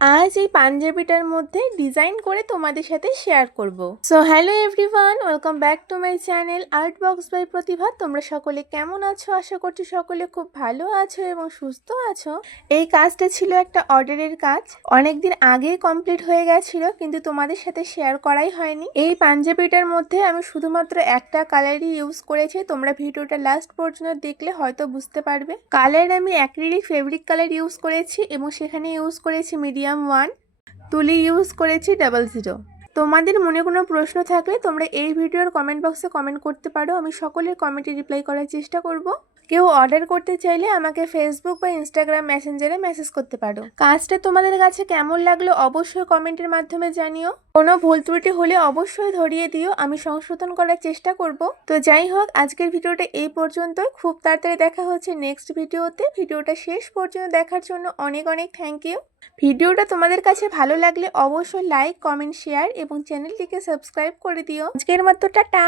আজ এই পাঞ্জাবিটার মধ্যে ডিজাইন করে তোমাদের সাথে শেয়ার করব। So hello everyone, welcome back to my channel Art Box by Pratibha. তোমরা সকলে কেমন আছো? আশা করছি সকলে খুব ভালো আছো এবং সুস্থ আছো। এই কাজটা ছিল একটা অর্ডারের কাজ, অনেকদিন আগেই কমপ্লিট হয়ে গেছিল, কিন্তু তোমাদের সাথে শেয়ার করাই হয়নি। এই পাঞ্জাবিটার মধ্যে আমি শুধুমাত্র একটা কালারই ইউজ করেছি। তোমরা ভিডিওটা লাস্ট পর্যন্ত দেখলে হয়তো বুঝতে পারবে। কালার আমি অ্যাক্রিলিক ফেব্রিক কালার ইউজ করেছি এবং সেখানে ইউজ করেছি মিডিয়াম 1, তুলি ইউজ করেছি 00। তোমাদের মনে কোনো প্রশ্ন থাকলে তোমরা এই ভিডিওর কমেন্ট বক্সে কমেন্ট করতে পারো, আমি সকলের কমেন্টে রিপ্লাই করার চেষ্টা করব। কেউ অর্ডার করতে চাইলে আমাকে ফেসবুক বা ইনস্টাগ্রাম মেসেঞ্জারে মেসেজ করতে পারো। কাজটা তোমাদের কাছে কেমন লাগলো অবশ্যই কমেন্টের মাধ্যমে জানিও। কোনো ভুল ত্রুটি হলে অবশ্যই ধরিয়ে দিও, আমি সংশোধন করার চেষ্টা করব। তো যাই হোক, আজকের ভিডিওটা এই পর্যন্ত। খুব তাড়াতাড়ি দেখা হচ্ছে নেক্সট ভিডিওতে। ভিডিওটা শেষ পর্যন্ত দেখার জন্য অনেক অনেক থ্যাংক ইউ। ভিডিওটা তোমাদের কাছে ভালো লাগলে অবশ্যই লাইক, কমেন্ট, শেয়ার এবং চ্যানেলটিকে সাবস্ক্রাইব করে দিও। আজকের মতো টাটা।